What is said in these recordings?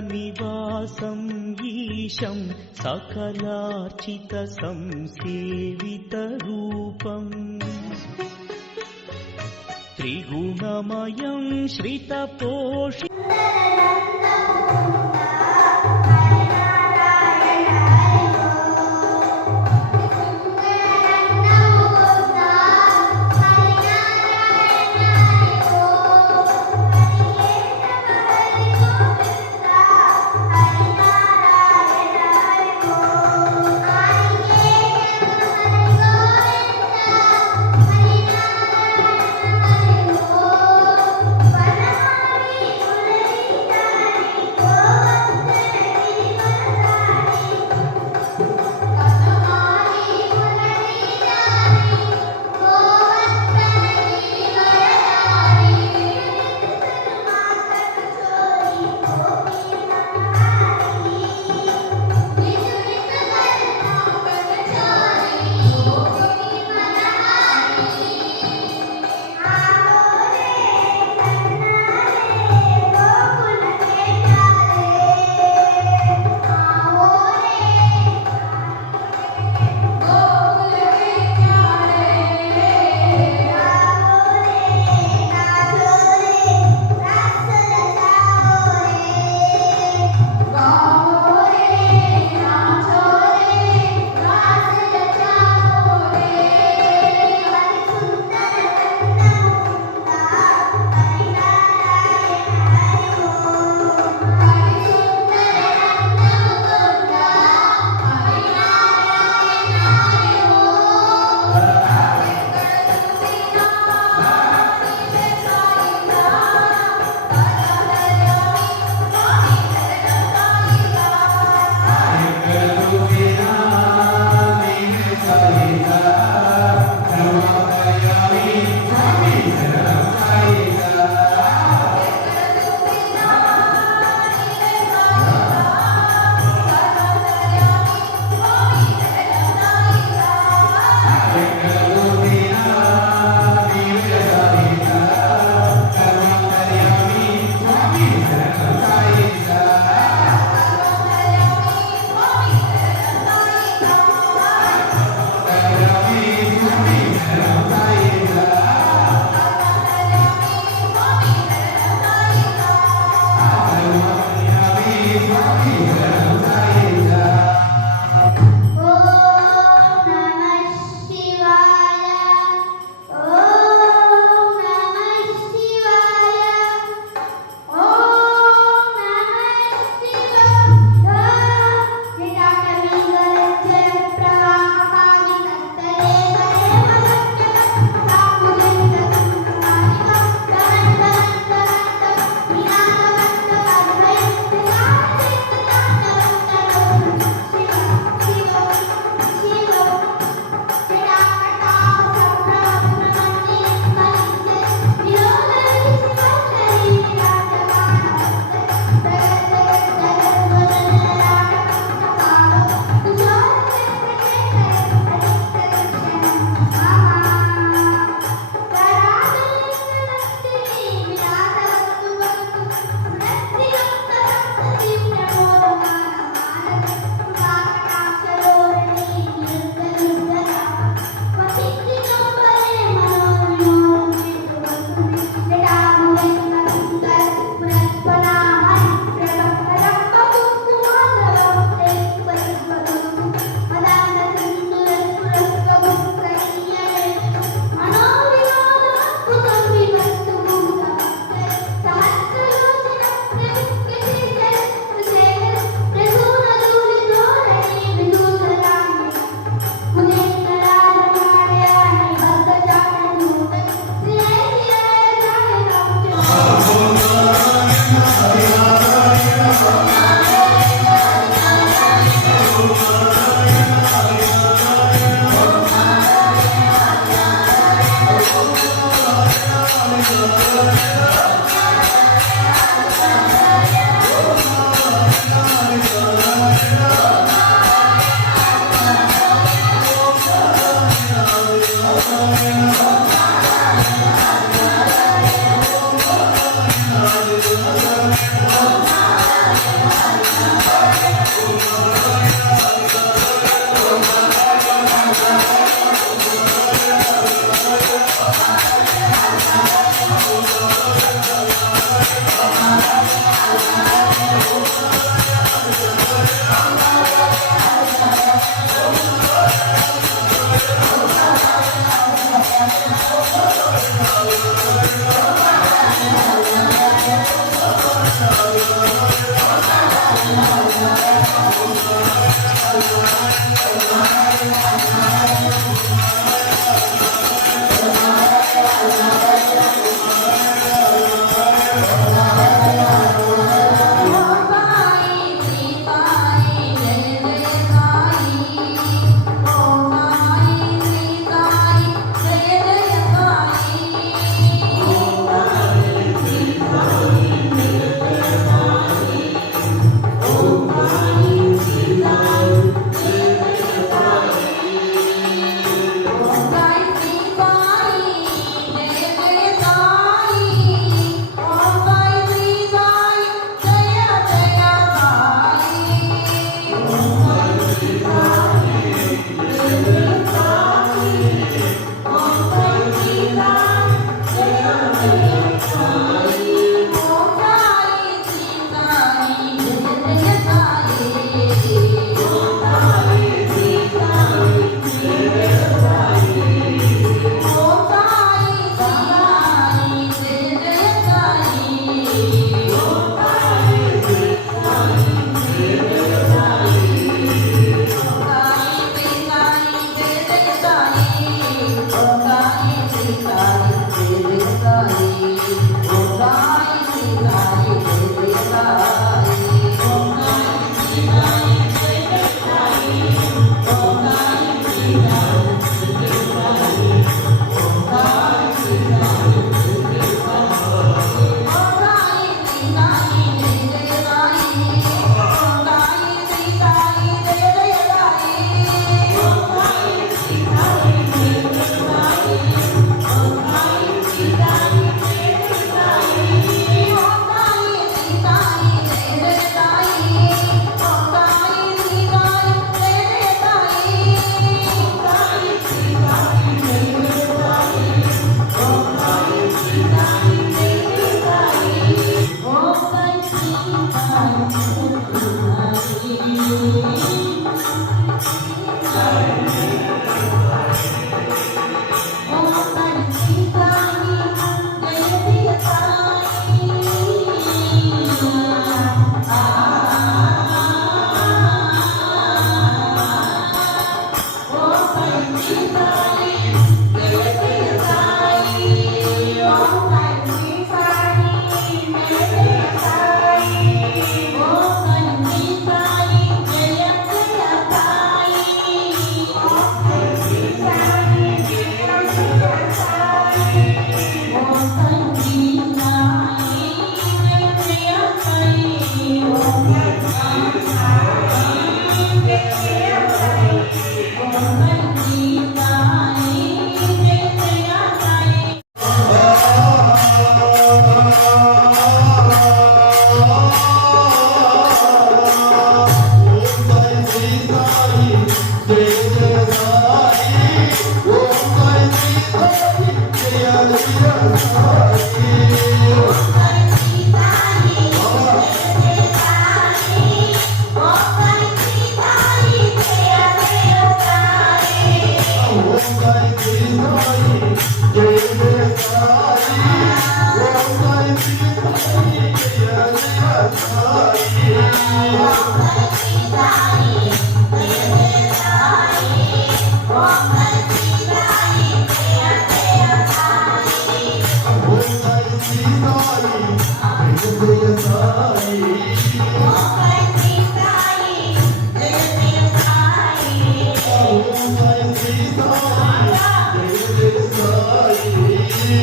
निवासं ईशं सकलार्चित संसेवितरूपम् त्रिगुणमयं श्रितपोषि Oh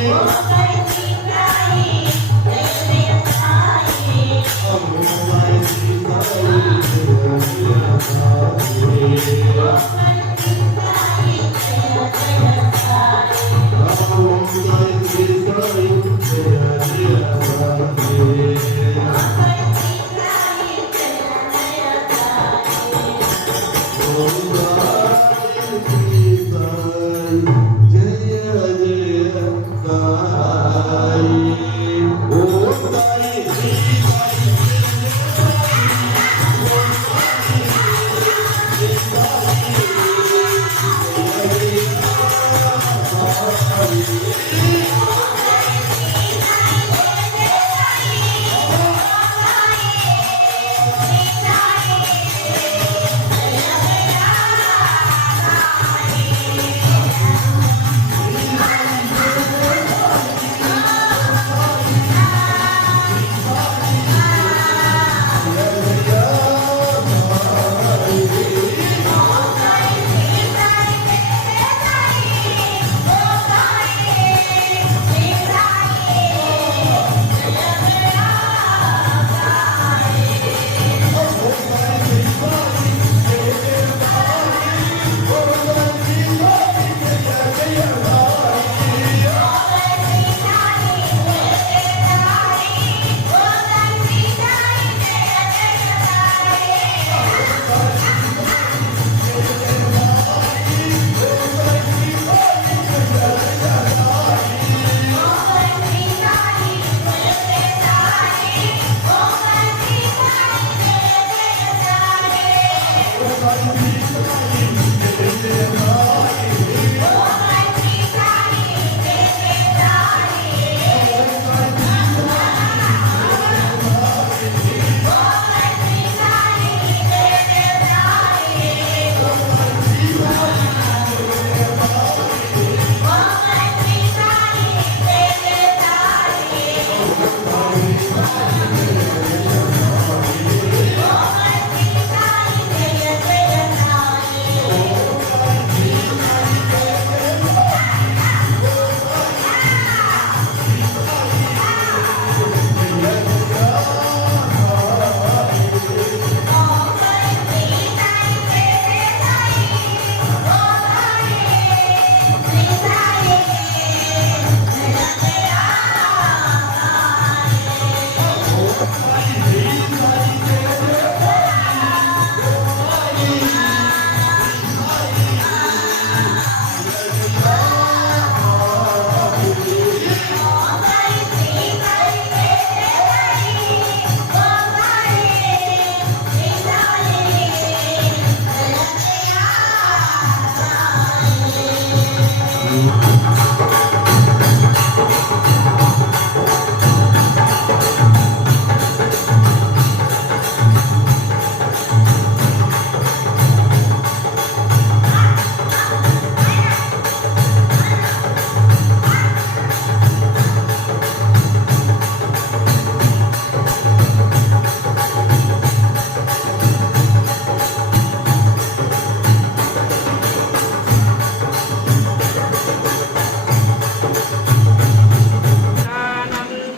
Oh,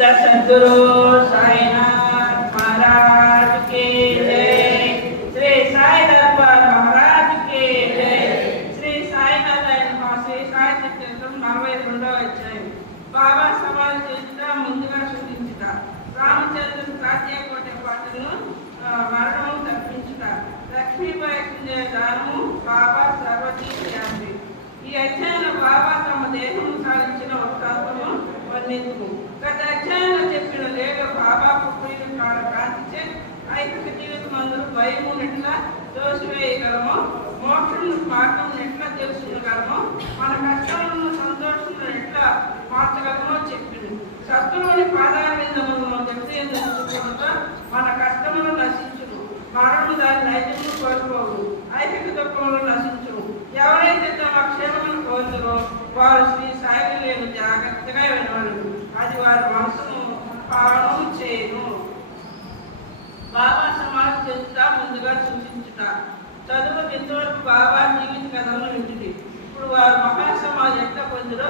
सद्गुरु साईनाथ महाराज की जय। श्री साई दरबार महाराज की जय। श्री साईनाथ శ్రీ సాయి చరిత్రం 42వ అధ్యాయం. బాబా సమాధి చేయుట ముందుగా సూచించుట. రామచంద్రుని సాధ్యకోట పాటను మరణము తప్పించుట. లక్ష్మీబాయి దానము బాబా సర్వజీవ్యాన్ని. ఈ అధ్యాయంలో బాబా తమ దేహం సాధించిన వృత్తాంతము వర్ణించుము. గత అధ్యాయంలో చెప్పిన లేక బాబా పుట్టిన కాల కాంతిచే ఐహిక జీవితం అందరూ భయము నెట్లా దోషవేయగలము, మోక్షం మార్గం ఎట్లా తెలుసుకునగలమో, మన కష్టాలను సంతోషంలో ఎట్లా మార్చగలమో చెప్పింది. సద్గురువుని పాదాల మీద మన కష్టములు నశించును, మరణము దాని నైజము కోల్పోవు, ఐహిక దుఃఖములు నశించును. ఎవరైతే తమ క్షేమమును కోరుతారో వారు శ్రీ సాయి లేని జాగ్రత్తగా వినవలను. అది వారి మనసును పాలన చేయను. బాబా సమాధి చేయుట ముందుగా సూచించుట. చదువు ఇంతవరకు బాబా జీవిత కథలను వింటుంది. ఇప్పుడు వారు మహాసమాధి ఎట్లా పొందిరో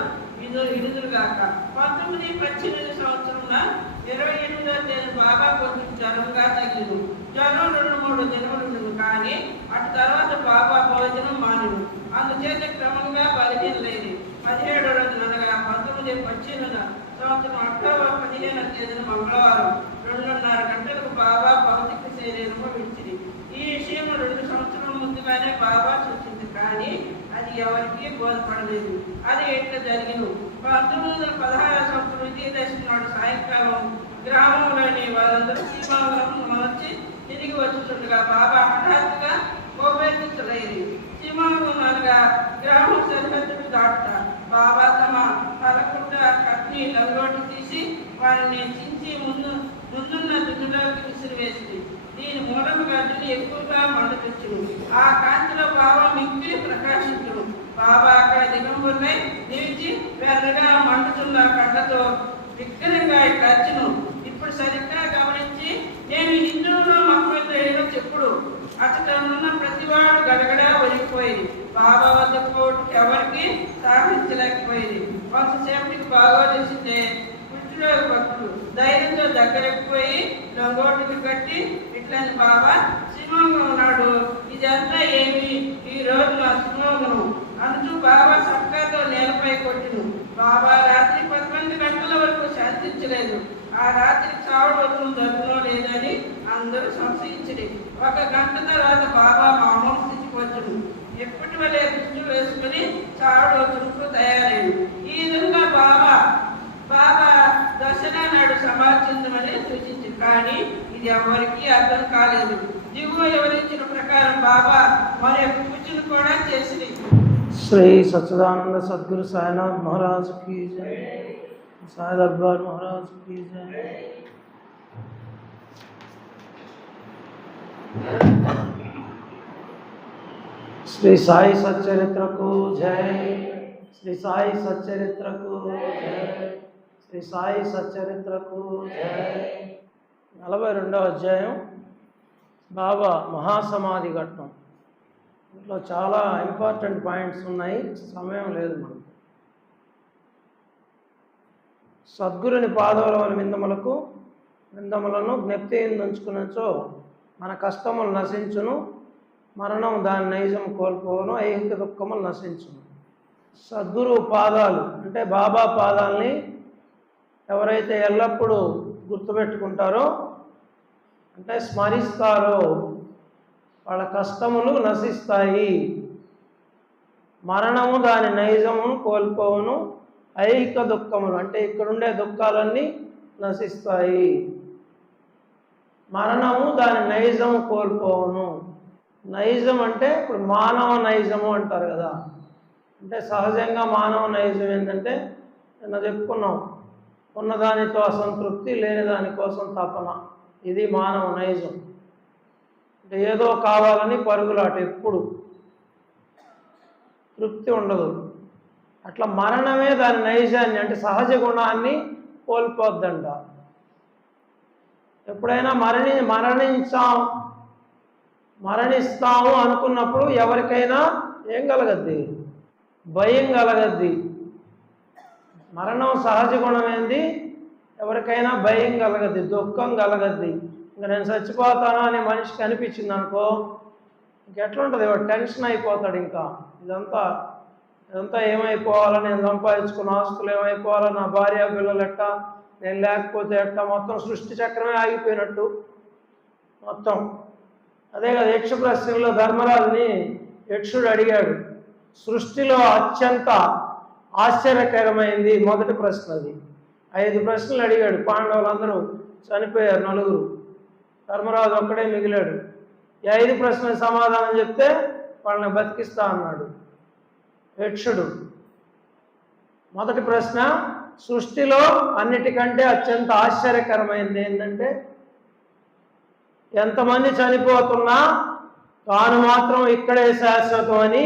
విడుదలుగాక. 1918 సంవత్సరంలో 28వ తేదీ బాబా కొంచెం జ్వరంగా తగిలిను. జ్వరం 2-3 దినములు కానీ అటు తర్వాత బాబా భోజనం మానడు. అందుచేత క్రమంగా బలహీనలేదు. 17వ రోజున అనగా 1918 సంవత్సరం అక్టోబర్ 15వ తేదీన మంగళవారం 2:30 గంటలకు బాబా భౌతిక శరీరము విడిచింది. ఈ విషయం 2 సంవత్సరాల ముందుగానే బాబా సూచింది, కానీ అది ఎవరికి బోధపడలేదు. అది ఎట్లా జరిగింది. 1916 సంవత్సరం విజయదశమి నాడు సాయంకాలం గ్రామంలోని వారందరూ సీమాంగం మార్చి తిరిగి వచ్చుతుండగా బాబా హఠాత్తుగా కోపేతులైంది. సీమాంగం అనగా గ్రామం సరిహద్దులు దాటుట. బాబా తమ తలకుంట కత్తి లంగోటి తీసి వారిని చించి ముందున్న దున్నులోకి విసిరివేసింది. దీని మూలముగా దున్ని ఎక్కువగా మండుతుచ్చును. ఆ కాంతిలో బాబా మిక్కిలి ప్రకాశించును. బాబా అక్కడ దిగంబులై నిలిచి వెర్రగా మండుతున్న కళ్ళతో విగ్రహంగా ఇట్లచ్చును. ఇప్పుడు సరిగ్గా గమనించి నేను హిందువులో మక్కువతో చెప్పుడు అతనున్న ప్రతివాడు గడగడా ఒరిగిపోయింది. బాబా వద్ద పోటుకి ఎవరికి సాధించలేకపోయింది. కొంతసేపటికి బాగా తెలిసిందే పుట్టిలో భక్తులు ధైర్యంతో దగ్గరకపోయి లొంగోటికి కట్టి ఇట్లని బాబా సింహంగా ఉన్నాడు, ఇదంతా ఏమి ఈ రోజు నా సింహంగం అంటూ బాబా సర్కాతో నేలపై కొట్టిను. బాబా రాత్రి 11 గంటల వరకు శాంతించలేదు. ఆ రాత్రి చావడం జరుగునో లేదని అందరూ సంశయించడి. 1 గంట తర్వాత బాబా మామూలు స్థితికి వచ్చాడు. ఎప్పటి వలె దుస్తులు వేసుకుని చావడం తయారైంది. ఈ విధంగా బాబా దశరా నాడు సమాచారమని సూచించింది, కానీ ఇది ఎవరికి అర్థం కాలేదు. దిగువ వివరించిన ప్రకారం బాబా మరి యొక్క పూజను కూడా చేసింది. श्री सच्चिदानंद सद्गुरु साईनाथ महाराज की जय। साई दरबार महाराज की जय। श्री साई सच्चरित्र को जय। श्री साई सच्चरित्र को जय। श्री साई सच्चरित्र को जय। 42వ అధ్యాయం బాబా మహాసమాధి ఘట్టం. ఇంట్లో చాలా ఇంపార్టెంట్ పాయింట్స్ ఉన్నాయి, సమయం లేదు మనకు. సద్గురుని పాదముల విందములను జ్ఞప్తి ఉంచుకున్నచో మన కష్టములు నశించును, మరణం దాని నైజం కోల్పోను, ఐహిక దుఃఖములు నశించును. సద్గురు పాదాలు అంటే బాబా పాదాలని ఎవరైతే ఎల్లప్పుడూ గుర్తుపెట్టుకుంటారో అంటే స్మరిస్తారో వాళ్ళ కష్టములు నశిస్తాయి, మరణము దాని నైజమును కోల్పోవును, ఐహిక దుఃఖములు అంటే ఇక్కడుండే దుఃఖాలన్నీ నశిస్తాయి, మరణము దాని నైజము కోల్పోవును. నైజం అంటే ఇప్పుడు మానవ నైజము అంటారు కదా, అంటే సహజంగా మానవ నైజం ఏంటంటే నిన్న చెప్పుకున్నాం, ఉన్నదానితో అసంతృప్తి, లేని దానికోసం తపన, ఇది మానవ నైజం. అంటే ఏదో కావాలని పరుగులాట, ఎప్పుడు తృప్తి ఉండదు. అట్లా మరణమే దాని నైజాన్ని అంటే సహజ గుణాన్ని కోల్పోద్దంట. ఎప్పుడైనా మరణిస్తాము అనుకున్నప్పుడు ఎవరికైనా ఏం కలగద్ది? భయం కలగద్ది. మరణం సహజ గుణమేంది, ఎవరికైనా భయం కలగద్ది, దుఃఖం కలగద్ది. ఇంకా నేను చచ్చిపోతానా అని మనిషికి అనిపించింది అనుకో, ఇంకెట్లుంటుంది, వాడు టెన్షన్ అయిపోతాడు. ఇంకా ఇదంతా ఏమైపోవాలా, నేను సంపాదించుకున్న ఆస్తులు ఏమైపోవాలా, నా భార్య పిల్లలు ఎట్టా, నేను లేకపోతే ఎట్టా, మొత్తం సృష్టి చక్రమే ఆగిపోయినట్టు మొత్తం. అదే కదా యక్ష ప్రశ్నలో ధర్మరాజుని యక్షుడు అడిగాడు, సృష్టిలో అత్యంత ఆశ్చర్యకరమైంది మొదటి ప్రశ్న అది. 5 ప్రశ్నలు అడిగాడు. పాండవులందరూ చనిపోయారు, 4. ధర్మరాజు ఒక్కడే మిగిలాడు. ఈ 5 ప్రశ్నలకు సమాధానం చెప్తే వాళ్ళని బతికిస్తా అన్నాడు యక్షుడు. మొదటి ప్రశ్న, సృష్టిలో అన్నిటికంటే అత్యంత ఆశ్చర్యకరమైనది ఏంటంటే, ఎంతమంది చనిపోతున్నా తాను మాత్రం ఇక్కడే శాశ్వతం అని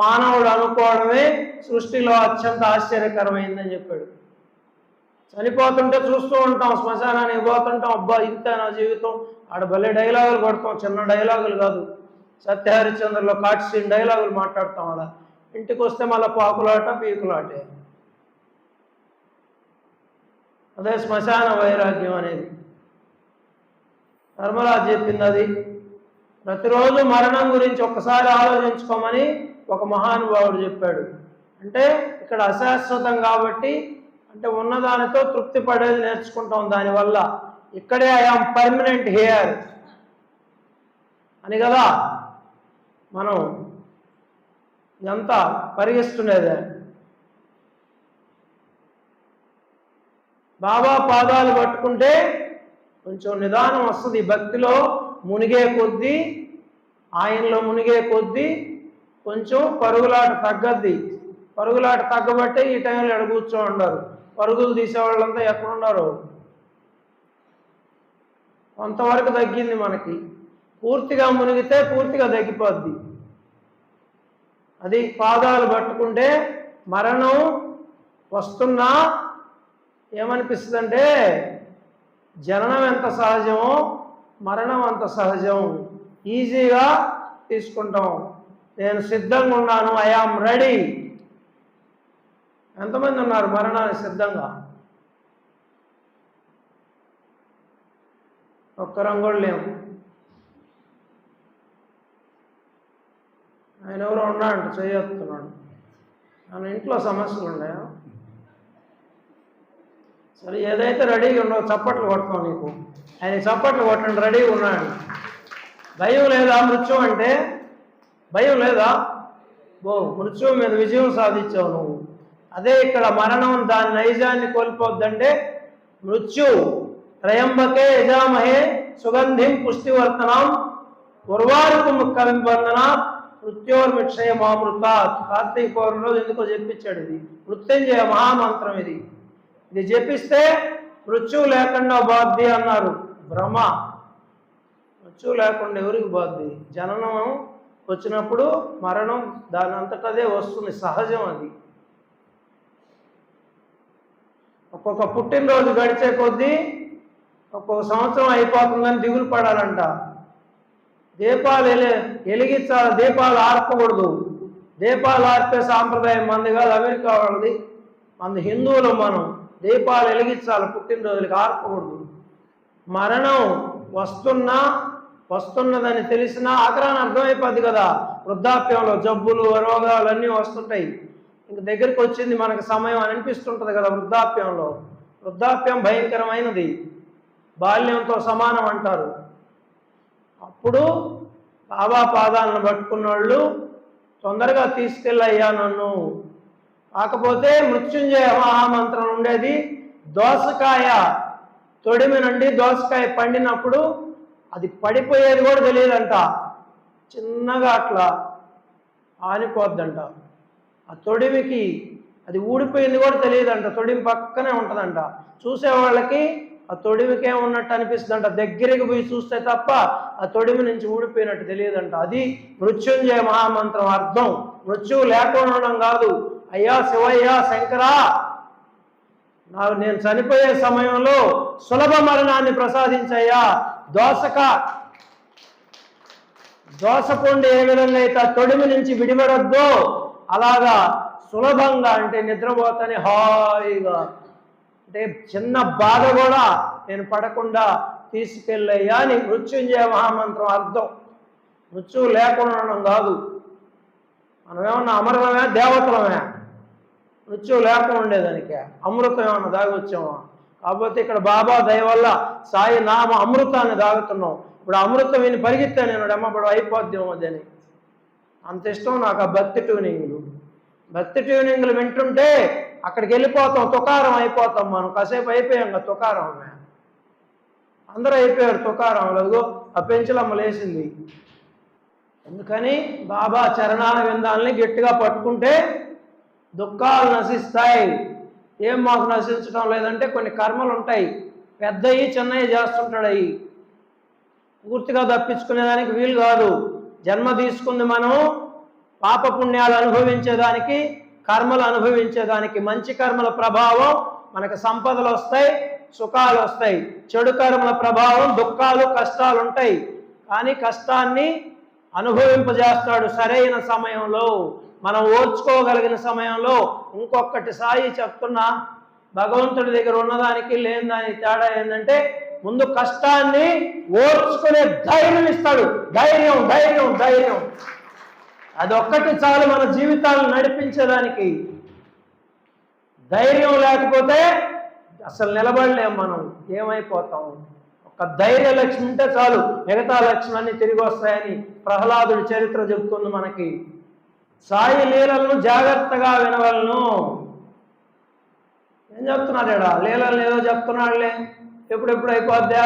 మానవుడు అనుకోవడమే సృష్టిలో అత్యంత ఆశ్చర్యకరమైందని చెప్పాడు. చనిపోతుంటే చూస్తూ ఉంటాం, శ్మశానానికి పోతుంటాం, అబ్బా ఇంతే నా జీవితం, ఆడ భలే డైలాగులు కొడతాం, చిన్న డైలాగులు కాదు, సత్యహరిశ్చంద్రలో కాట్సీన్ డైలాగులు మాట్లాడతాం. అలా ఇంటికి వస్తే మళ్ళీ పాకులాట పీకులాటే. అదే శ్మశాన వైరాగ్యం అనేది. ధర్మరాజు చెప్పింది అది. ప్రతిరోజు మరణం గురించి ఒక్కసారి ఆలోచించుకోమని ఒక మహానుభావుడు చెప్పాడు. అంటే ఇక్కడ అశాశ్వతం కాబట్టి, అంటే ఉన్నదానితో తృప్తి పడేది నేర్చుకుంటాం. దానివల్ల ఇక్కడే ఐఆమ్ పర్మనెంట్ హియర్ అని కదా మనం ఇదంతా పరిగిస్తుండేదే. బాబా పాదాలు పట్టుకుంటే కొంచెం నిదానం వస్తుంది. భక్తిలో మునిగే కొద్దీ, ఆయనలో మునిగే కొద్దీ కొంచెం పరుగులాట తగ్గద్ది. పరుగులాట తగ్గబట్టే ఈ టైంలో ఎడ కూర్చో ఉండరు. పరుగులు తీసేవాళ్ళంతా ఎక్కడున్నారు? కొంతవరకు తగ్గింది మనకి. పూర్తిగా మునిగితే పూర్తిగా తగ్గిపోద్ది. అది పాదాలు పట్టుకుంటే మరణం వస్తున్నా ఏమనిపిస్తుందంటే, జననం ఎంత సహజమో మరణం అంత సహజం. ఈజీగా తీసుకుంటాం. నేను సిద్ధంగా ఉన్నాను, ఐఆమ్ రెడీ. ఎంతమంది ఉన్నారు మరణానికి సిద్ధంగా? ఒక్కరం కూడా లేము. ఆయన ఎవరో ఉన్నాడంట, చేయొస్తున్నాడు. ఆయన ఇంట్లో సమస్యలు ఉన్నాయా? సరే, ఏదైతే రెడీగా ఉండవు చప్పట్లు కొడతాం నీకు. ఆయన చప్పట్లు కొట్టండి, రెడీగా ఉన్నాడు. భయం లేదా? మృత్యువు అంటే భయం లేదా? మృత్యువు మీద విజయం సాధించావు నువ్వు. అదే ఇక్కడ మరణం దాని నైజాన్ని కోల్పోద్దంటే, మృత్యు త్రయంబకే యజామహే సుగంధిం పుష్టివర్తనం ఉర్వారుకు ముఖవిబంధన మృత్యోర్మిక్షయ మామృతాత్. కార్తీక పౌర్ణమి రోజు ఎందుకో చెప్పించాడు. ఇది మృత్యుంజయ మహామంత్రం. ఇది జపిస్తే మృత్యువు లేకుండా బాధ్య అన్నారు బ్రహ్మ. మృత్యువు లేకుండా ఎవరికి బాధ్య? జననం వచ్చినప్పుడు మరణం దాని అంతటదే వస్తుంది, సహజం అది. ఒక్కొక్క పుట్టినరోజు గడిచే కొద్దీ ఒక్కొక్క సంవత్సరం అయిపోతుందని దిగులు పడాలంట. దీపాలు వెలిగించాలి, దీపాలు ఆర్పకూడదు. దీపాలు ఆర్పే సాంప్రదాయం మంది కాదు, అమెరికా వాళ్ళది. మంది హిందువులు. మనం దీపాలు వెలిగించాలి, పుట్టినరోజులకి ఆర్పకూడదు. మరణం వస్తున్నదని తెలిసినా ఆఖరాన్ని అర్థమైపోద్ది కదా. వృద్ధాప్యంలో జబ్బులు రోగాలు అన్నీ వస్తుంటాయి. ఇంక దగ్గరికి వచ్చింది మనకు సమయం అని అనిపిస్తుంటుంది కదా. వృద్ధాప్యం భయంకరమైనది, బాల్యంతో సమానం అంటారు. అప్పుడు బాబా పాదాలను పట్టుకున్న వాళ్ళు తొందరగా తీసుకెళ్ళయ్యా నన్ను. కాకపోతే మృత్యుంజయ మహామంత్రం ఉండేది. దోసకాయ తొడిమి నుండి దోసకాయ పండినప్పుడు అది పడిపోయేది కూడా తెలియదంట. చిన్నగా అట్లా ఆనిపోద్దంట. ఆ తొడిమికి అది ఊడిపోయింది కూడా తెలియదంట. తొడిమి పక్కనే ఉంటుందంట. చూసేవాళ్ళకి ఆ తొడిమికి ఏమున్నట్టు అనిపిస్తుందంట. దగ్గరికి పోయి చూస్తే తప్ప ఆ తొడిమి నుంచి ఊడిపోయినట్టు తెలియదంట. అది మృత్యుంజయ మహామంత్రం అర్థం. మృత్యువు లేకుండా ఉండడం కాదు. అయ్యా శివయ్య శంకరా, నేను చనిపోయే సమయంలో సులభ మరణాన్ని ప్రసాదించయ్యా. దోసపండు ఏ విధంగా అయితే ఆ తొడిమి నుంచి విడిపడద్దో అలాగా సులభంగా, అంటే నిద్రపోతానే హాయిగా అంటే చిన్న బాధ కూడా నేను పడకుండా తీసుకెళ్ళయ్యా అని మృత్యుంజయ మహామంత్రం అర్థం. మృత్యువు లేకుండా ఉండడం కాదు. మనమేమన్నా అమరమే దేవతలమే, మృత్యువు లేకుండా ఉండేదానికి అమృతం ఏమన్నా దాగొచ్చామా? కాకపోతే ఇక్కడ బాబా దయ వల్ల సాయి నామ అమృతాన్ని దాగుతున్నాం. ఇప్పుడు అమృతం విని పరిగెత్తా నేను ఎమ్మబడు అయిపోద్దేమో అని. అంత ఇష్టం నాకు ఆ భక్తి ట్యూనింగ్లు. భక్తి ట్యూనింగ్లు వింటుంటే అక్కడికి వెళ్ళిపోతాం, తుకారం అయిపోతాం మనం. కాసేపు అయిపోయాం కదా తుకారమే, అందరూ అయిపోయారు తుకారంలో. ఆ పెంచులమ్మ లేచింది. ఎందుకని బాబా చరణాల విందాలని గట్టిగా పట్టుకుంటే దుఃఖాలు నశిస్తాయి. ఏం మాకు నశించడం లేదంటే కొన్ని కర్మలు ఉంటాయి, పెద్దవి చిన్నవి చేస్తుంటాడు. అవి పూర్తిగా తప్పించుకునేదానికి వీలు కాదు. జన్మ తీసుకుంది మనం పాపపుణ్యాలు అనుభవించేదానికి, కర్మలు అనుభవించేదానికి. మంచి కర్మల ప్రభావం మనకు సంపదలు వస్తాయి, సుఖాలు వస్తాయి. చెడు కర్మల ప్రభావం దుఃఖాలు కష్టాలు ఉంటాయి. కానీ కష్టాన్ని అనుభవింపజేస్తాడు సరైన సమయంలో, మనం ఓర్చుకోగలిగిన సమయంలో. ఇంకొకటి సాయి చెప్తున్నా, భగవంతుడి దగ్గర ఉన్నదానికి లేని దానికి తేడా ఏంటంటే ముందు కష్టాన్ని ఓర్చుకునే ధైర్యం ఇస్తాడు. ధైర్యం ధైర్యం ధైర్యం అదొక్కటి చాలు మన జీవితాలను నడిపించేదానికి. ధైర్యం లేకపోతే అసలు నిలబడలేం, మనం ఏమైపోతాం. ఒక ధైర్య లక్ష్యం ఉంటే చాలు, మిగతా లక్ష్యాన్ని తిరిగి వస్తాయని ప్రహ్లాదుడి చరిత్ర చెబుతుంది మనకి. సాయి లీలలను జాగ్రత్తగా వినవలను. ఏం చెప్తున్నాడు ఇక్కడ? లీలలు ఏదో చెప్తున్నాడులే, ఎప్పుడెప్పుడు అయిపోద్దా,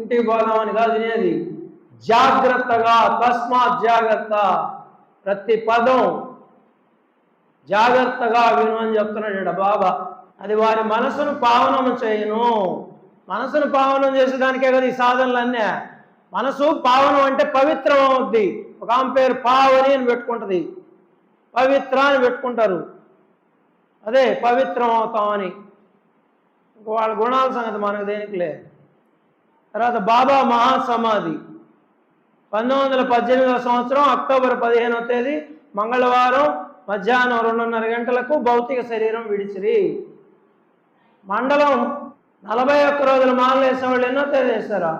ఇంటికి పోదామని కాదు వినేది. జాగ్రత్తగా, తస్మాత్ జాగ్రత్త, ప్రతి పదం జాగ్రత్తగా విను అని చెప్తున్నాడు ఇక్కడ బాబా. అది వారి మనసును పావనం చేయను. మనసును పావనం చేసేదానికే కదా ఈ సాధనలన్నీ. మనసు పావనం అంటే పవిత్రం అవుద్ది. ఒక ఆమె పేరు పావని అని పెట్టుకుంటుంది, పవిత్ర అని పెట్టుకుంటారు. అదే పవిత్రం అవుతామని. వాళ్ళ గుణాల సంగతి మనకు దేనికిలే. తర్వాత బాబా మహాసమాధి 1918వ సంవత్సరం అక్టోబర్ 15వ తేదీ మంగళవారం మధ్యాహ్నం 2:30 గంటలకు భౌతిక శరీరం విడిచిరి. మండలం 41 రోజుల మాలలు వేసిన వాళ్ళు ఎన్నో తేదీ వేస్తారా?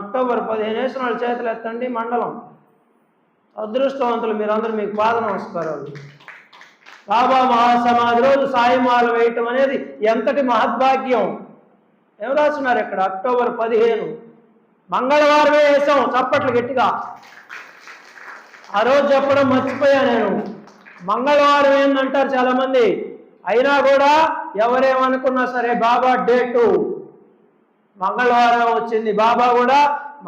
అక్టోబర్ 15 వేసిన వాళ్ళు చేతులు ఎత్తండి. మండలం అదృష్టవంతులు మీరందరూ, మీకు పాద నమస్కారాలు. బాబా మహాసమాధి రోజు సాయిమాల వేయటం అనేది ఎంతటి మహద్భాగ్యం. ఏం రాస్తున్నారు ఇక్కడ? అక్టోబర్ 15 మంగళవారమే వేసాం. చప్పట్లు గట్టిగా. ఆ రోజు చెప్పడం మర్చిపోయా నేను. మంగళవారం ఏందంటారు చాలామంది. అయినా కూడా ఎవరేమనుకున్నా సరే బాబా డేటు మంగళవారం వచ్చింది. బాబా కూడా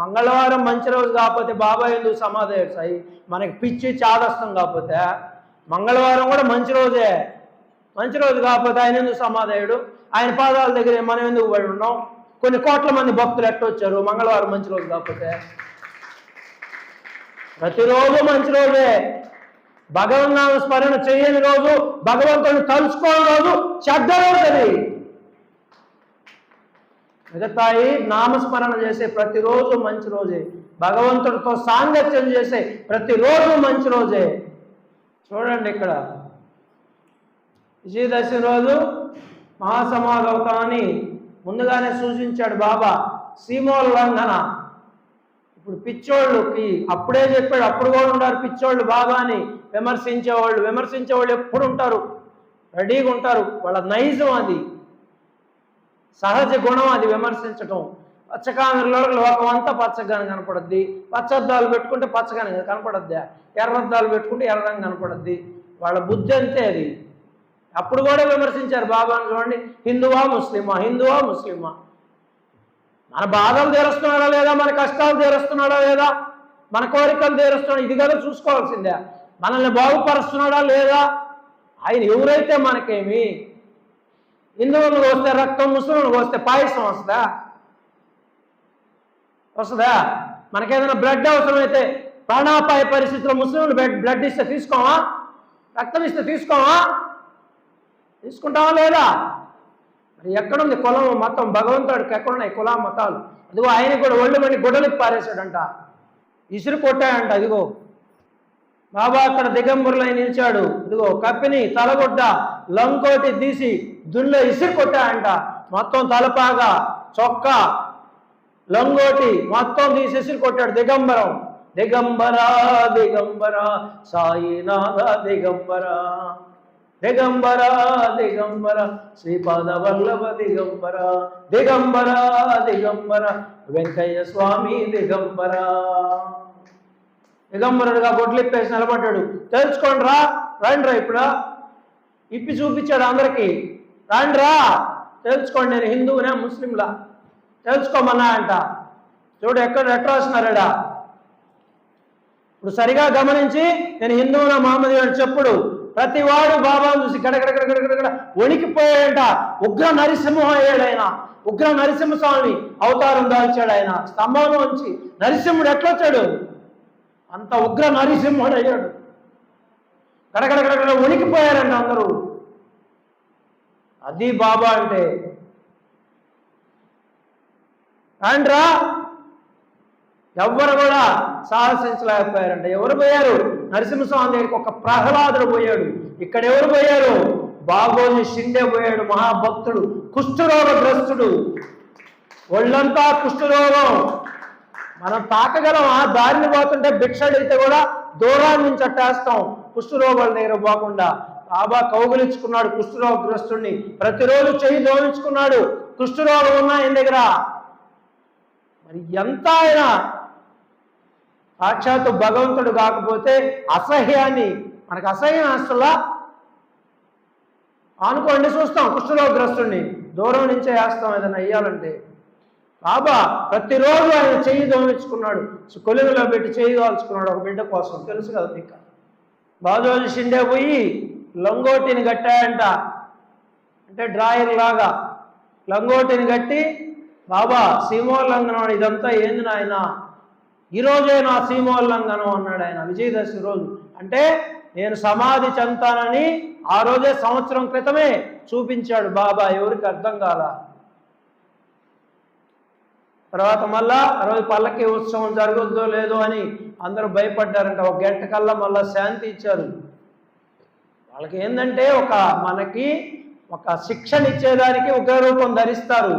మంగళవారం మంచి రోజు కాకపోతే బాబా ఎందుకు సమాధి అయ్యాడు సాయి? మనకి పిచ్చి చాదస్తం కాకపోతే మంగళవారం కూడా మంచి రోజే. మంచి రోజు కాకపోతే ఆయన ఎందుకు సమాధి అయ్యాడు? ఆయన పాదాల దగ్గర మనం ఎందుకు పడి ఉన్నాం? కొన్ని కోట్ల మంది భక్తులు ఎట్టొచ్చారు మంగళవారం మంచి రోజు కాకపోతే? ప్రతిరోజు మంచి రోజే. భగవన్నామ స్మరణ చేయని రోజు, భగవంతుడిని తలుచుకోని రోజు చెడ్డ రోజు అది. మిగతాయి నామస్మరణ చేసే ప్రతిరోజు మంచి రోజే. భగవంతుడితో సాంగత్యం చేసే ప్రతిరోజు మంచి రోజే. చూడండి ఇక్కడ విజయదశమి రోజు మహాసమాధి అవుతామని ముందుగానే సూచించాడు బాబా. సీమోల్లంఘన. ఇప్పుడు పిచ్చోళ్ళకి అప్పుడే చెప్పాడు. అప్పుడు కూడా ఉంటారు పిచ్చోళ్ళు బాబాని విమర్శించేవాళ్ళు. విమర్శించేవాళ్ళు ఎప్పుడు ఉంటారు, రెడీగా ఉంటారు. వాళ్ళ నైజం అది, సహజ గుణం అది విమర్శించటం. పచ్చకామెరలో లోకం అంతా పచ్చగానే కనపడద్ది. పచ్చద్దాలు పెట్టుకుంటే పచ్చగానే కనపడద్దా, ఎర్రద్దాలు పెట్టుకుంటే ఎర్రగా కనపడద్ది. వాళ్ళ బుద్ధి అంతే అది. అప్పుడు కూడా విమర్శించారు బాబాను. చూడండి, హిందువా ముస్లిమా, హిందువా ముస్లిమా, మన బాధలు తీరుస్తున్నాడా లేదా, మన కష్టాలు తీరుస్తున్నాడా లేదా, మన కోరికలు తీరుస్తున్నాడు, ఇది కదా చూసుకోవాల్సిందే. మనల్ని బాగుపరుస్తున్నాడా లేదా, ఆయన ఎవరైతే మనకేమి. హిందువులకు వస్తే రక్తం, ముస్లింలకు వస్తే పాయసం వస్తుందా? మనకేదైనా బ్లడ్ అవసరమైతే ప్రాణాపాయ పరిస్థితుల్లో ముస్లింలు బ్లడ్ ఇస్తే తీసుకోమా? రక్తం ఇస్తే తీసుకోమా? తీసుకుంటామా లేదా? మరి ఎక్కడుంది కులం మతం? భగవంతుడికి ఎక్కడున్నాయి కుల మతాలు? అదిగో ఆయన కూడా ఒళ్ళు మండి గుడ్డలికి పారేశాడంట, ఇసురు కొట్టాడంట. అదిగో బాబా అక్కడ దిగంబరులై నిలిచాడు. ఇదిగో కప్పిని, తలగొడ్డ, లంకోటి తీసి దుల్లో ఇసిరి కొట్టాడంట. మొత్తం తలపాగా, చొక్కా, లంగోటి మొత్తం తీసి ఇసిరి కొట్టాడు. దిగంబరం, దిగంబర దిగంబర సాయినాథ దిగంబర, దిగంబర దిగంబర శ్రీపాద వల్లభ దిగంబర, దిగంబర దిగంబర వెంకయ్య స్వామి దిగంబర. దిగంబరుడుగా గొడ్లిప్పేసి నిలబడ్డాడు. తెలుసుకోండి రా, రండిరా, ఇప్పుడు ఇప్పి చూపించాడు అందరికీ. రండిరా తెలుసుకోండి, నేను హిందువునే ముస్లింలా తెలుసుకోమన్నా అంట. చూడు ఎక్కడ రాస్తున్నారా. ఇప్పుడు సరిగా గమనించి నేను హిందువునా మహమ్మదీయుడు చెప్పుడు. ప్రతివాడు బాబాను చూసి గడగడగడగడగడ వణికిపోయాడంట. ఉగ్ర నరసింహం అయ్యాడు ఆయన. ఉగ్ర నరసింహస్వామి అవతారం దాల్చాడు ఆయన. స్తంభంలో ఉంచి నరసింహుడు ఎట్లొచ్చాడు? అంత ఉగ్ర నరసింహుడు అయ్యాడు. గడగడగడగడ వణికిపోయారంట అందరూ. అది బాబా అంటే. అండ్రా ఎవ్వరు కూడా సాహసించలేకపోయారంట. ఎవరు పోయారు? నరసింహస్వామి దగ్గరికి ఒక ప్రహ్లాదుడు పోయాడు. ఇక్కడ ఎవరు పోయారు? బాగోజీ షిండే పోయాడు, మహాభక్తుడు, కుష్ఠరోగగ్రస్తుడు, ఒళ్ళంతా కుష్ఠరోగం. మనం తాకగలం. ఆ దారిని పోతుంటే భిక్ష అడిగితే కూడా దూరాన్ని నుంచి అట్టేస్తాం కుష్ఠరోగాల దగ్గర పోకుండా. బాబా కౌగులించుకున్నాడు కుష్ఠరోగగ్రస్తుడిని. ప్రతిరోజు చెయ్యి దోవించుకున్నాడు. కుష్ఠరోగం ఉన్నా ఆయన దగ్గర. మరి ఎంత ఆయన సాక్షాత్తు భగవంతుడు కాకపోతే అసహ్యాన్ని, మనకు అసహ్యం అసలా అనుకోండి, చూస్తాం కుష్ఠరోగగ్రస్తుడిని దూరం నుంచే వేస్తాం ఏదైనా అయ్యాలంటే. బాబా ప్రతిరోజు ఆయన చెయ్యి దోమించుకున్నాడు. కొలుగులో పెట్టి చెయ్యి కాల్చుకున్నాడు ఒక బిడ్డ కోసం. తెలుసు కదా మీకు. బాగోజీ షిండే పోయి లంగోటిని కట్టాయంట. అంటే డ్రాయర్ లాగా లంగోటిని కట్టి, బాబా సీమోల్లంఘనం, ఇదంతా ఏంది నాయన, ఈరోజే నా సీమోల్లంఘనం అన్నాడు ఆయన విజయదశమి రోజు. అంటే నేను సమాధి చెందుతానని ఆ రోజే సంవత్సరం క్రితమే చూపించాడు బాబా. ఎవరికి అర్థం కాల. తర్వాత మళ్ళా ఆ రోజు పల్లకి ఉత్సవం జరగొద్దో లేదో అని అందరూ భయపడ్డారంట. ఒక గంట కల్లా మళ్ళా శాంతి ఇచ్చారు. వాళ్ళకి ఏంటంటే మనకి ఒక శిక్షణ ఇచ్చేదానికి ఉగ్రరూపం ధరిస్తారు,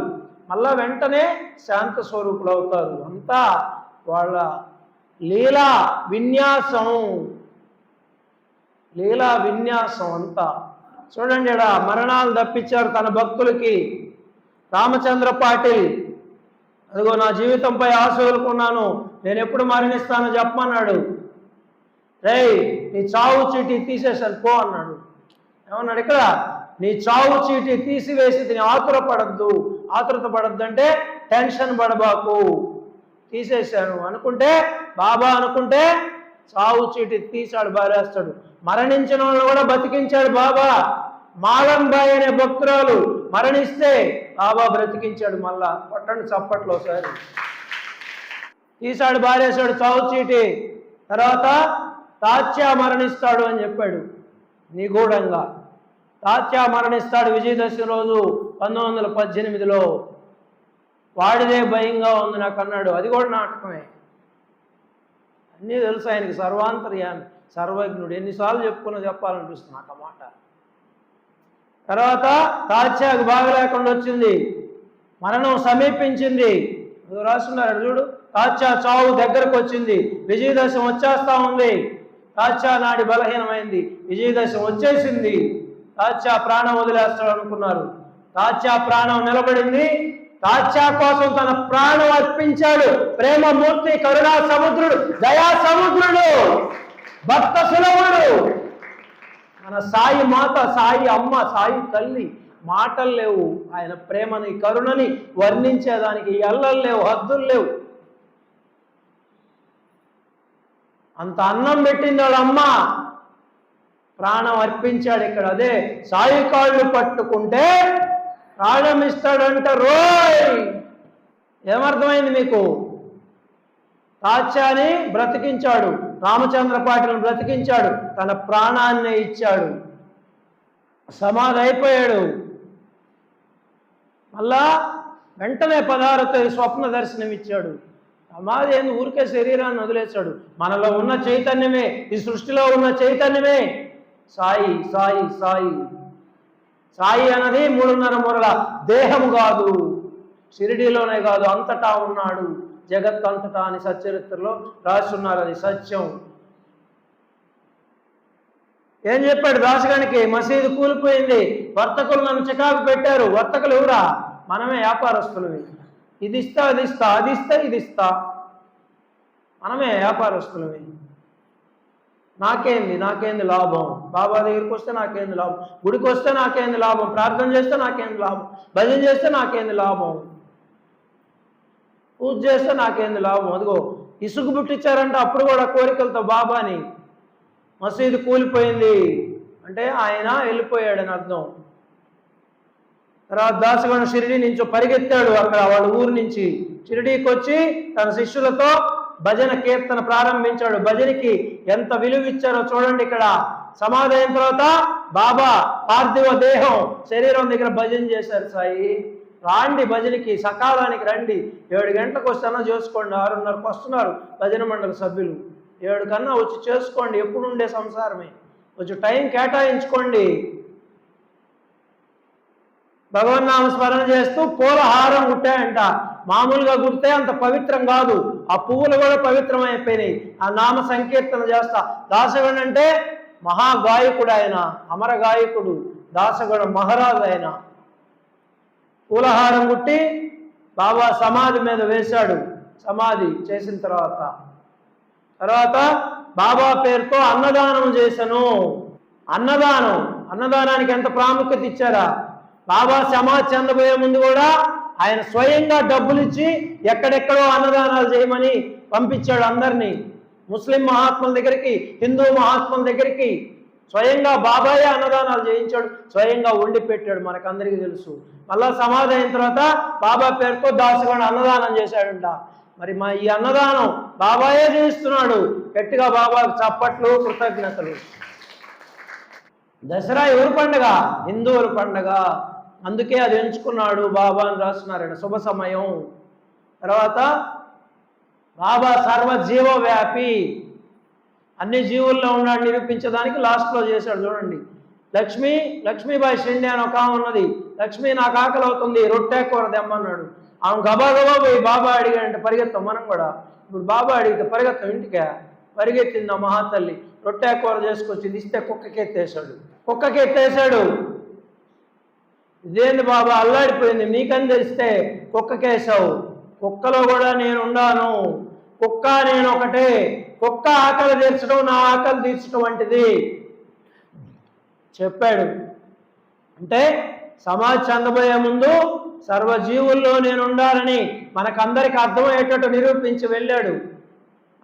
మళ్ళా వెంటనే శాంత స్వరూపులు అవుతారు. అంతా వాళ్ళ లీలా విన్యాసం, లీలా విన్యాసం అంతా. చూడండి, ఇక్కడ మరణాలు తప్పించారు తన భక్తులకి. రామచంద్ర పాటిల్, అదిగో నా జీవితంపై ఆశ వదులుకున్నాను, నేను ఎప్పుడు మరణిస్తానో చెప్పమన్నాడు. రేయ్ నీ చావు చీటీ తీసేసాను పో అన్నాడు. ఏమన్నాడు ఇక్కడ? నీ చావు చీటీ తీసివేసి తిని ఆతురత పడద్దు అంటే టెన్షన్ పడబాకు, తీసేశాను అనుకుంటే, బాబా అనుకుంటే చావు చీటీ తీసాడు, బారేస్తాడు. మరణించిన వాళ్ళు కూడా బతికించాడు బాబా. మాలంబాయి అనే భక్తురాలు మరణిస్తే బాబా బ్రతికించాడు. మళ్ళా కొట్టండి చప్పట్లో ఒకసారి. తీసాడు, బారేశాడు చావు చీటీ. తర్వాత తాత్యా మరణిస్తాడు అని చెప్పాడు నిగూఢంగా. తాత్యా మరణిస్తాడు విజయదశమి రోజు 1918లో. వాడిదే భయంగా ఉంది నాకు అన్నాడు. అది కూడా నాటకమే. అన్నీ తెలుసు ఆయనకి. సర్వాంతర్యామి, సర్వజ్ఞుడు. ఎన్నిసార్లు చెప్పాలనిపిస్తుంది నాకు ఆ మాట. తర్వాత తాత్యాకు బాగలేకుండా వచ్చింది, మరణం సమీపించింది. రాస్తున్నారు చూడు. తాత్యా చావు దగ్గరకు వచ్చింది, విజయదశమి వచ్చేస్తా ఉంది. తాత్యా నాడి బలహీనమైంది, విజయదశమి వచ్చేసింది. తాత్యా ప్రాణం వదిలేస్తాడు అనుకున్నారు. తాత్యా ప్రాణం నిలబడింది. తాత్యా కోసం తన ప్రాణం అర్పించాడు. ప్రేమమూర్తి, కరుణా సముద్రుడు, దయా సముద్రుడు, భక్త సులభుడు మన సాయి మాత, సాయి అమ్మ, సాయి తల్లి. మాటలు లేవు ఆయన ప్రేమని, కరుణని వర్ణించేదానికి. ఎల్లలు లేవు, హద్దులు లేవు. అంత అన్నం పెట్టింది వాళ్ళ అమ్మ, ప్రాణం అర్పించాడు ఇక్కడ. అదే సాయి కాళ్ళు పట్టుకుంటే ప్రాణం ఇస్తాడంట రోయ్. ఏమర్థమైంది మీకు? తాత్యాని బ్రతికించాడు, రామచంద్ర పాటిల్ని బ్రతికించాడు, తన ప్రాణాన్నే ఇచ్చాడు. సమాధి అయిపోయాడు. మళ్ళా వెంటనే 16వ తేదీ స్వప్న దర్శనం ఇచ్చాడు. సమాధి ఏంది, ఊరికే శరీరాన్ని వదిలేశాడు. మనలో ఉన్న చైతన్యమే, ఈ సృష్టిలో ఉన్న చైతన్యమే సాయి సాయి సాయి. సాయి అన్నది 3.5 మూరల దేహం కాదు, షిరిడీలోనే కాదు అంతటా ఉన్నాడు, జగత్ అంతటా అని సచ్చరిత్రలో రాస్తున్నారు. అది సత్యం. ఏం చెప్పాడు దాసగానికి? మసీదు కూలిపోయింది, వర్తకులు నన్ను చికాకు పెట్టారు. వర్తకులు ఎవరా? మనమే వ్యాపారస్తులవి. ఇది ఇస్తా, అది ఇస్తా, అది ఇస్తా, ఇది ఇస్తా, మనమే వ్యాపారస్తులవి. నాకేంది లాభం? బాబా దగ్గరికి వస్తే నాకేంది లాభం? గుడికి వస్తే నాకేంది లాభం? ప్రార్థన చేస్తే నాకేంది లాభం? భజన చేస్తే నాకేంది లాభం? పూజ చేస్తే నాకేంది లాభం? అదిగో ఇసుగు పుట్టించారంట అప్పుడు కూడా కోరికలతో బాబాని. మసీదు కూలిపోయింది అంటే ఆయన వెళ్ళిపోయాడని అర్థం. తర్వాత దాసగణ షిరిడీ నుంచి పరిగెత్తాడు, అక్కడ వాళ్ళ ఊరు నుంచి షిరిడీకి వచ్చి తన శిష్యులతో భజన కీర్తన ప్రారంభించాడు. భజనకి ఎంత విలువ ఇచ్చారో చూడండి. ఇక్కడ సమాధి అయిన తర్వాత బాబా పార్థివ దేహం శరీరం దగ్గర భజన చేశారు. సాయి రాండి భజనకి, సకాలానికి రండి, 7 గంటలకు వస్తానో చేసుకోండి, 6:30కు వస్తున్నారు భజన మండలి సభ్యులు, 7 కన్నా వచ్చి చేసుకోండి, ఎప్పుడు ఉండే సంసారమే, కొంచెం టైం కేటాయించుకోండి. భగవన్నామ స్మరణ చేస్తూ పూల హారం కుట్టాయంట. మామూలుగా కుడితే అంత పవిత్రం కాదు, ఆ పువ్వులు కూడా పవిత్రమైపోయినాయి. ఆ నామ సంకీర్తన చేస్తా. దాసగణ అంటే మహాగాయకుడు, ఆయన అమర గాయకుడు, దాసగణ మహారాజు. ఆయన పూలహారం కుట్టి బాబా సమాధి మీద వేశాడు. సమాధి చేసిన తర్వాత బాబా పేరుతో అన్నదానం చేశాను. అన్నదానానికి ఎంత ప్రాముఖ్యత ఇచ్చారా? బాబా సమాధి చెందబోయే ముందు కూడా ఆయన స్వయంగా డబ్బులు ఇచ్చి ఎక్కడెక్కడో అన్నదానాలు చేయమని పంపించాడు అందరినీ. ముస్లిం మహాత్ముల దగ్గరికి, హిందూ మహాత్ముల దగ్గరికి స్వయంగా బాబాయే అన్నదానాలు చేయించాడు, స్వయంగా వండి పెట్టాడు, మనకందరికీ తెలుసు. మళ్ళా సమాధి అయిన తర్వాత బాబా పేరుతో దాసగణ అన్నదానం చేశాడంట. మరి ఈ అన్నదానం బాబాయే చేయిస్తున్నాడు. గట్టిగా బాబాకు చప్పట్లు, కృతజ్ఞతలు. దసరా ఎవరి పండుగ? హిందువుల పండుగ. అందుకే అది ఎంచుకున్నాడు బాబా అని రాస్తున్నారంట. శుభ సమయం. తర్వాత బాబా సర్వజీవ వ్యాపి, అన్ని జీవుల్లో ఉన్నాడు నిరూపించడానికి లాస్ట్లో చేశాడు. చూడండి, లక్ష్మీబాయి షిండే అని ఒక ఆమె ఉన్నది. లక్ష్మి నాకు ఆకలి అవుతుంది, రొట్టె కూర తెమ్మన్నాడు. ఆమె గబా పోయి బాబా అడిగాడంటే పరిగెత్తాం మనం కూడా. ఇప్పుడు బాబా అడిగితే పరిగెత్తాం ఇంటికే. పరిగెత్తింది ఆ మహాతల్లి, రొట్టె కూర చేసుకొచ్చింది, ఇస్తే కుక్కకెత్తేశాడు. ఇదేంది బాబా అల్లాడిపోయింది, నీకని తెలిస్తే కుక్కకేసావు. కుక్కలో కూడా నేనున్నాను, కుక్క నేను ఒకటే. కుక్క ఆకలి తీర్చడం నా ఆకలి తీర్చడం వంటిది చెప్పాడు. అంటే సమాజ చెందబోయే ముందు సర్వజీవుల్లో నేనుండాలని మనకందరికి అర్థమయ్యేటట్టు నిరూపించి వెళ్ళాడు.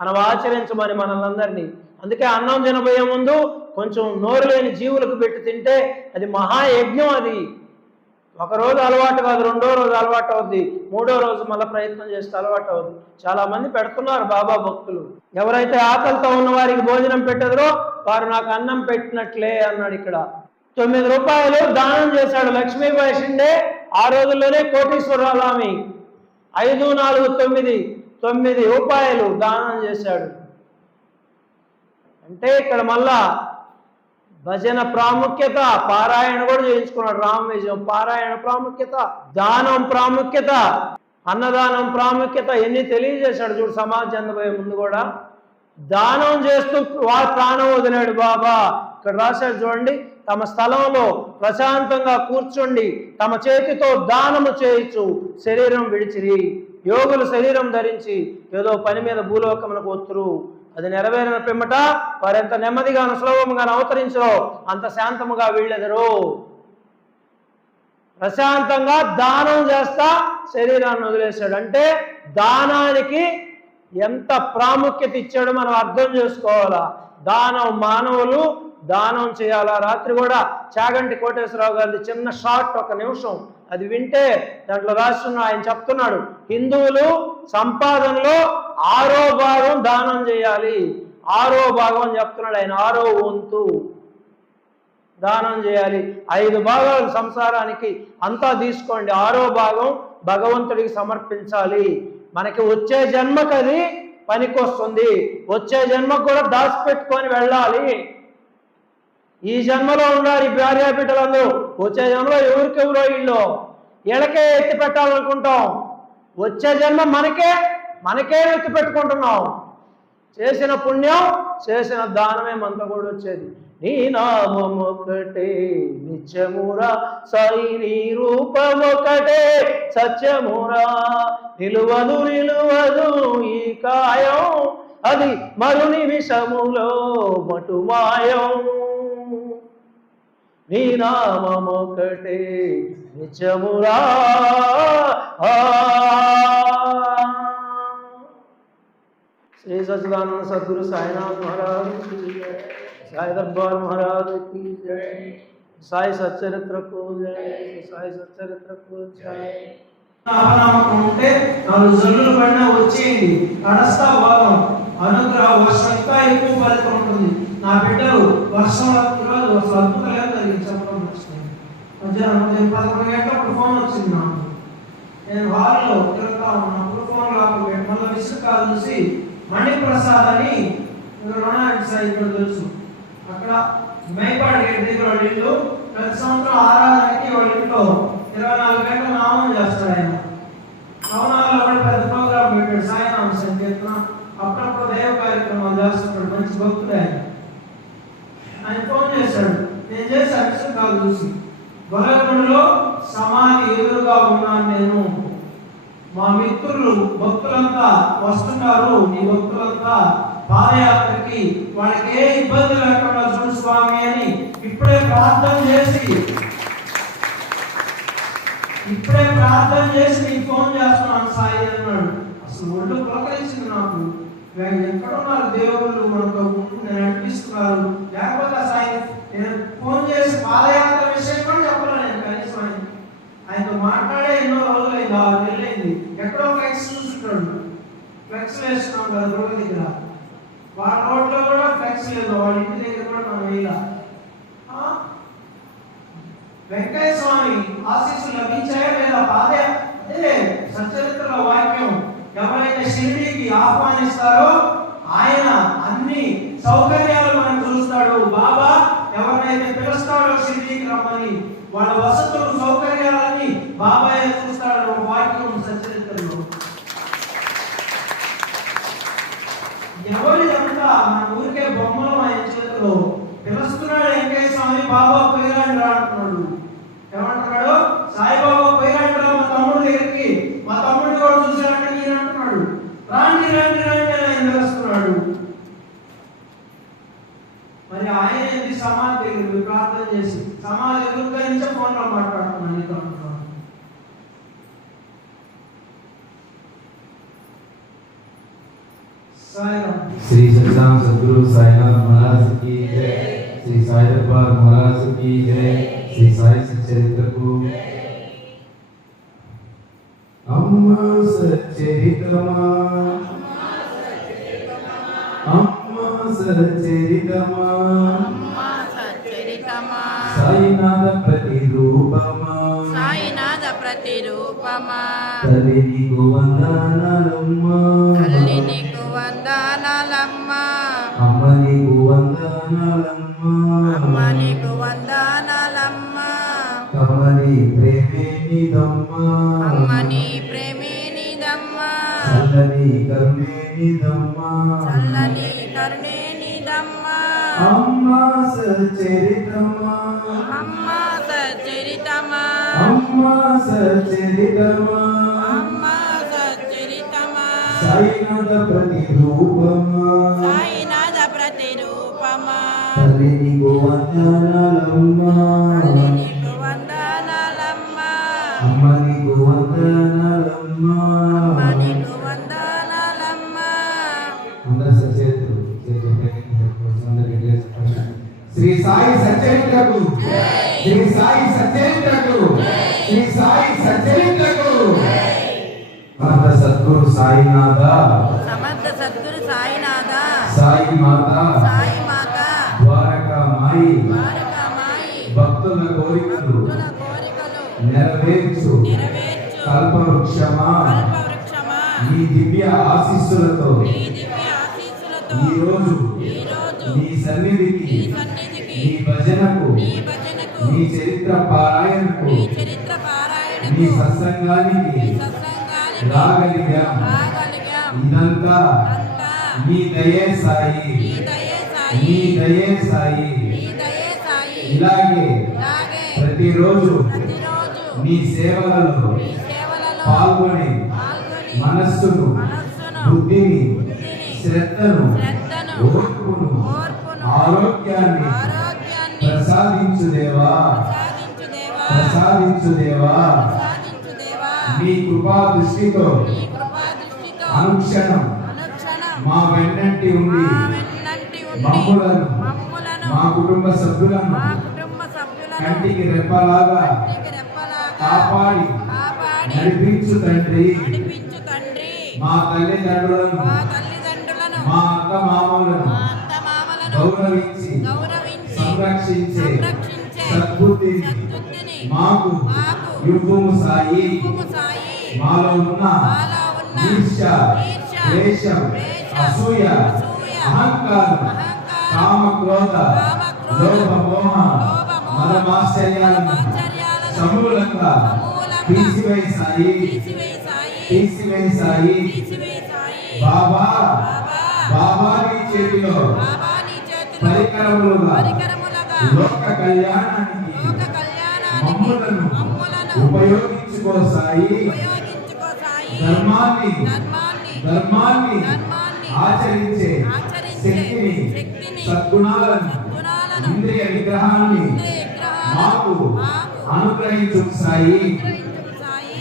మనం ఆచరించమని మనల్ని. అందుకే అన్నం తినబోయే ముందు కొంచెం నోరు లేని జీవులకు పెట్టి తింటే అది మహాయజ్ఞం. అది ఒకరోజు అలవాటు కాదు, 2వ రోజు అలవాటు అవుద్ది, 3వ రోజు మళ్ళీ ప్రయత్నం చేస్తే అలవాటు అవుద్ది. చాలా మంది పెడుతున్నారు బాబా భక్తులు. ఎవరైతే ఆకలితో ఉన్న వారికి భోజనం పెట్టదరో వారు నాకు అన్నం పెట్టినట్లే అన్నాడు. ఇక్కడ 9 రూపాయలు దానం చేశాడు లక్ష్మీబాయి షిండే. ఆ రోజుల్లోనే కోటీశ్వరరావు ఆమె 5, 4, 9 రూపాయలు దానం చేశాడు. అంటే ఇక్కడ మళ్ళా భజన ప్రాముఖ్యత, పారాయణ కూడా చేయించుకున్నాడు. రామవిజయం పారాయణ ప్రాముఖ్యత, దానం ప్రాముఖ్యత, అన్నదానం ప్రాముఖ్యత ఎన్ని తెలియజేశాడు చూడు. సమాజ చెందబోయే ముందు కూడా దానం చేస్తూ వారి ప్రాణం వదిలాడు బాబా. ఇక్కడ రాశాడు చూడండి, తమ స్థలంలో ప్రశాంతంగా కూర్చోండి, తమ చేతితో దానము చేయొచ్చు, శరీరం విడిచిరి. యోగులు శరీరం ధరించి ఏదో పని మీద భూలోకములకు వస్తురు. అది నెరవేరిన పిమ్మట వారెంత నెమ్మదిగాను సులభంగాను అవతరించరో అంత శాంతముగా వీళ్ళెదరు. ప్రశాంతంగా దానం చేస్తా శరీరాన్ని వదిలేశాడు. అంటే దానానికి ఎంత ప్రాముఖ్యత ఇచ్చాడో మనం అర్థం చేసుకోవాలా. దానం మానవులు దానం చేయాలా. రాత్రి కూడా చాగంటి కోటేశ్వరరావు గారిది చిన్న షార్ట్, 1 నిమిషం అది వింటే దాంట్లో రాస్తున్నా ఆయన చెప్తున్నాడు, హిందువులు సంపాదనలో 6వ భాగం దానం చేయాలి. 6వ భాగం అని చెప్తున్నాడు ఆయన. 6వ వంతు దానం చేయాలి. 5 భాగాలు సంసారానికి అంతా తీసుకోండి, 6వ భాగం భగవంతుడికి సమర్పించాలి. మనకి వచ్చే జన్మకు అది పనికొస్తుంది. వచ్చే జన్మకు కూడా దాచిపెట్టుకొని వెళ్ళాలి. ఈ జన్మలో ఉన్నారు ఈ భార్య బిడ్డలందరూ. వచ్చే జన్మలో ఎవరికెవరో ఇల్లు వీళ్ళకే ఎత్తి పెట్టాలనుకుంటాం. వచ్చే జన్మ మనకే ఎత్తి పెట్టుకుంటున్నాం. చేసిన పుణ్యం చేసిన దానమే మనతో కూడా వచ్చేది. నీ నామమొకటే నిత్యమురా సాయి, నీ రూపమొకటే సత్యమురా. నిలువదు ఈ కాయం, అది మరు నిమిషములో మటుమాయం. నీ నామమొకటే నిత్యమురా. श्री सच्चिदानंद सद्गुरु साईनाथ महाराज की जय, साई दरबार महाराज की जय, साई सच्चरित्र को जय, साई सच्चरित्र को जय. నామనామకం ఉంటే 4 జల్లులు పడినా వచ్చేయండి, తడస్తా భావం అనుగ్రహ వర్షం ఇంకా ఎక్కువ ఫలితం ఉంటుంది. నా బిడ్డలు వర్షంలో ఈరోజు అద్భుతంగా జరిగింది చెప్పడం మర్చిపోయింది. మధ్యాహ్నం 11 గంటలప్పుడు ఫోన్ వచ్చింది నాకు. నేను హాల్లో తిరుగుతా ఉన్నప్పుడు ఫోన్ లాక్కుపోయాను. మళ్ళీ మిస్డ్ కాల్ చూసి మణిప్రసాద్ అని ఇక్కడ తెలుసు, అక్కడ మైపాడు గేట్ దగ్గర వాళ్ళ ఇల్లు. ప్రతి సంవత్సరం ఆరాధనకి వాళ్ళ ఇంట్లో 24 గంటలు నామం చేస్తాడు ఆయన. నవనాల్లో కూడా పెద్ద ప్రోగ్రాం పెట్టాడు, సాయినామ సంకీర్తన. అప్పుడప్పుడు దైవ కార్యక్రమాలు చేస్తున్నాడు, మంచి భక్తుడు ఆయన. ఆయన ఫోన్ చేశాడు, నేను చేసి అక్షరం కాదు చూసి, గొల్లకొండలో సమాధి ఎదురుగా ఉన్నాను నేను. మా మిత్రులు భక్తులంతా వస్తున్నారు, నీ భక్తులంతా పాదయాత్రకి, వాళ్ళకి ఏ ఇబ్బంది లేకుండా చూడు స్వామి అని ఇప్పుడే ప్రార్థన చేసి నీకు ఫోన్ చేస్తున్నాను సాయి అన్నాడు. అసలు ఒళ్ళు పులకరించింది నాకు. ఎక్కడున్నారు దేవుళ్ళు మనతో నేను అనిపిస్తున్నారు. లేకపోతే సాయి నేను ఫోన్ చేసి పాదయాత్ర విషయం కూడా చెప్పాను. నేను కనీసం ఆయనతో మాట్లాడే ఎన్నో రోజులు అయింది, 6 నెలలు అయింది. ఎక్కడో ఫ్లెక్స్ చూస్తుంటాడు, ఫ్లెక్స్ వేస్తున్నాం కదా రోడ్ల దగ్గర. వాళ్ళ రోడ్లో కూడా ఫ్లెక్స్ లేదు, వాళ్ళ ఇంటి దగ్గర కూడా మనం వేయాల. వెంకయ్య స్వామి ఆశీస్సులు లభించాయో లేదా? అదే సచ్చరిత్రలో వాక్యం, ఎవరైతే షిరిడీకి ఆహ్వానిస్తారో ఆయన అన్ని సౌకర్యాలు మనం చూస్తాడు. బాబా ఎవరినైతే పిలుస్తాడో షిరిడీకి రమ్మని వాళ్ళ వసతులు సౌకర్యాలని బాబాయ్ చూస్తాడు. వాక్యం సచ్చరిత్రలో ఎవరిదంతా మన ఊరికే బొమ్మలు ఆయన చేతిలో పిలుస్తున్నాడు. వెంకయ్య స్వామి బాబా పోయిరాండి రా అంటున్నాడు. ఏమంటున్నాడు? సాయిబాబా పోయిరాండి రా మా తమ్ముడు దగ్గరికి, మా తమ్ముడిని కూడా చూసారంటే ఈయన అంటున్నాడు, రాండి రండి రండి అని ఆయన పిలుస్తున్నాడు. మరి ఆయన ఏంటి సమాధి దగ్గర ప్రార్థన చేసి సమాధి ఎదురుగా నుంచే ఫోన్లో మాట్లాడుతున్నాను నీతో అంటున్నాను. श्री सच्चिदानंद सद्गुरु साईनाथ महाराज की जय, श्री साई दरबार महाराज की जय, श्री साई सच्चरित्र को अम्मा सच्चरित्रमा साईनाथ प्रतिरूपमा तल्ली नीकु वंदनालम्मा अम्मा नीकु वंदनालम्मा कमली प्रेमे निदम्मा चल्లని కరుణే నిదమ్మా అమ్మా సచరితమా సాయినాథ ప్రతిరూపమా తల్లి నీకు వందనాలమ్మా అమ్మ నీకు వందనాలమ్మా. శ్రీ సాయి సచ్చరిత్రకు, శ్రీ సాయి సచ్చరిత్రకు, శ్రీ సాయి సచ్చరిత్రకు. సమర్థ సద్గురు సాయినాథ, సాయి మాత, ద్వారకా మాయి, భక్తుల కోరికలు నెరవేర్చు కల్పవృక్షమా, నీ దివ్య ఆశీస్సులతో ఈ రోజు నీ సన్నిధికి నీ భజనకు నీ చరిత్ర పారాయణకు నీ సత్సంగానికి రాగలిగాం. ఇదంతా నీ దయే సాయి, నీ దయే సాయి. ఇలాగే ప్రతిరోజు నీ సేవలలో పాల్గొని మనస్సును, బుద్ధిని, శ్రద్ధను, ఓర్పును, ఆరోగ్యాన్ని ప్రసాదించు దేవా, ప్రసాదించు దేవా. నీ కృపా దృష్టితో అనుక్షణం మా వెన్నంటి ఉండి మమ్ములను, మా కుటుంబ సభ్యులను కంటికి రెప్పలాగా కాపాడి నడిపించు తండ్రి. మా తల్లిదండ్రులను, మా అత్త మామలను గౌరవించి సంరక్షించే సద్బుద్ధిని మాకు ఇవ్వుము సాయి. మాలో ఉన్న ఈర్ష్య, ద్వేషం, అసూయ, అహంకారం, కామ, క్రోధ, లోభ, మోహ, మదమాశ్చర్యాలను సమూలంగా తీసివేయి సాయి, తీసివేయి సాయి. బాబా, బాబా నీ చేతిలో పరికరములుగా లోక కళ్యాణానికి మమ్ములను ఉపయోగించుకో సాయి. ధర్మాన్ని ధర్మాన్ని ఆచరించే శక్తిని, సద్గుణాలను, ఇంద్రియ నిగ్రహాన్ని మాకు అనుగ్రహించు సాయి.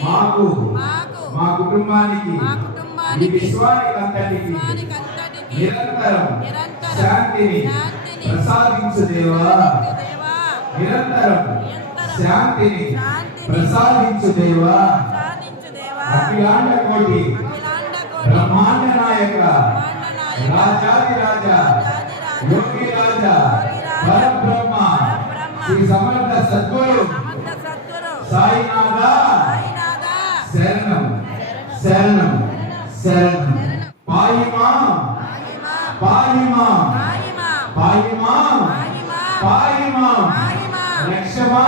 మాకు, మా కుటుంబానికి, ఈ విశ్వానికి అంతటికి నిరంతరం శాంతిని ప్రసాదించు దేవా, నిరంతరం శాంతిని ప్రసాదించు దేవా. అఖిలాండ కోటి బ్రహ్మాండ నాయక రాజాది రాజా యోగి రాజా పరబ్రహ్మ శ్రీ సమర్థ సద్గురు సాయినాథ శరణం, శరణం, శరణం. పాయిమా, పాయిమా, పాయిమా, పాయిమా. రక్షమా,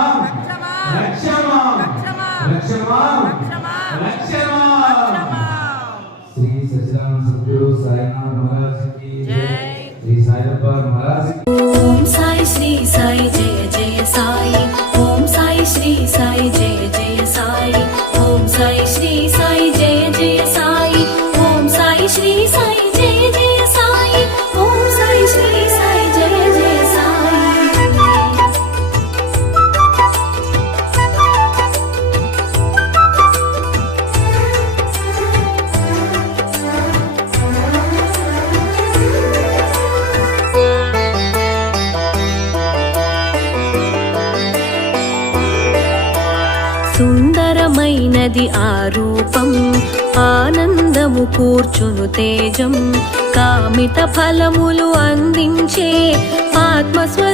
రక్షమా, రక్షమా, రక్షమా. శ్రీ సచిదానంద సద్గురు సాయినాథ్ మహారాజ్ की जय. శ్రీ సాయిబాబా మహారాజ్ की. ఓం సాయి శ్రీ సాయి జయ జయ సాయి. ఓం సాయి శ్రీ సాయి జయ జయ సాయి. ఓం సాయి శ్రీ సాయి జయ జయ సాయి. ఓం సాయి శ్రీ సాయి జయ జయ సాయి. ఓం సాయి శ్రీ సాయి జయ జయ సాయి. సుందరమైనది ఆ రూపం, ఆనందము కూర్చును తేజం, కామిత ఫలములు అందించే ఆత్మస్వరూపం.